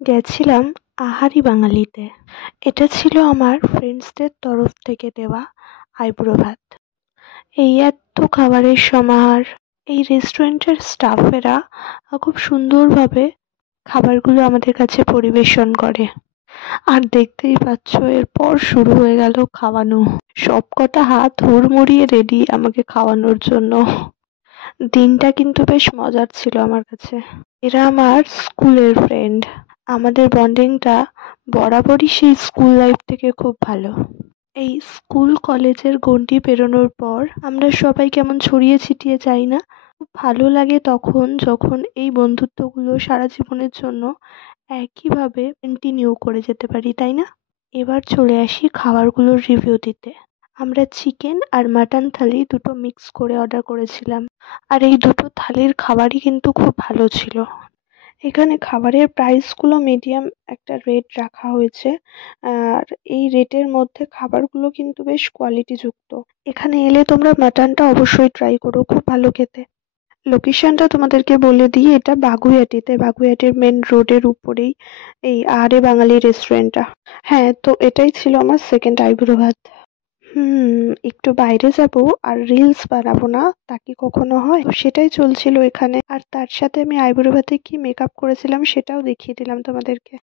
গেছিলাম আহারি বাঙালিতে। এটা ছিল আমার ফ্রেন্ডসদের তরফ থেকে দেওয়া আইবুড়ো ভাত। এই এত্ত খাবারের সমাহার! এই রেস্টুরেন্টের স্টাফেরা খুব সুন্দরভাবে খাবারগুলো আমাদের কাছে পরিবেশন করে। আর দেখতেই পাচ্ছ এরপর শুরু হয়ে গেল খাওয়ানো। সবকটা হাত হুড়মুড়িয়ে রেডি আমাকে খাওয়ানোর জন্য। দিনটা কিন্তু বেশ মজার ছিল আমার কাছে। এরা আমার স্কুলের ফ্রেন্ড। আমাদের বন্ডিংটা বরাবরই সেই স্কুল লাইফ থেকে খুব ভালো। এই স্কুল কলেজের গণ্ডি পেরোনোর পর আমরা সবাই কেমন ছড়িয়ে ছিটিয়ে যাই না? খুব ভালো লাগে তখন যখন এই বন্ধুত্বগুলো সারা জীবনের জন্য একইভাবে কন্টিনিউ করে যেতে পারি, তাই না? এবার চলে আসি খাবারগুলোর রিভিউ দিতে। আমরা চিকেন আর মাটন থালি দুটো মিক্স করে অর্ডার করেছিলাম। আর এই দুটো থালির খাবারই কিন্তু খুব ভালো ছিল। এখানে খাবারের প্রাইসগুলো মিডিয়াম একটা রেট রাখা হয়েছে। আর এই রেটের মধ্যে খাবারগুলো কিন্তু বেশ কোয়ালিটিযুক্ত। এখানে এলে তোমরা মাটনটা অবশ্যই ট্রাই করো, খুব ভালো খেতে। লোকেশনটা তোমাদেরকে বলে দিই, এটা বাগুইআটিতে, বাগুইআটির মেন রোডের উপরেই এই আরে বাঙালি রেস্টুরেন্টটা। হ্যাঁ, তো এটাই ছিল আমার সেকেন্ড আইবুড়ো ভাত। একটু বাইরে যাব আর রিলস বানাবো না, তা কি কখনো হয়? তো সেটাই চলছিল এখানে। আর তার সাথে আমি আইবুড়ো ভাতে কি মেকআপ করেছিলাম সেটাও দেখিয়ে দিলাম তোমাদেরকে।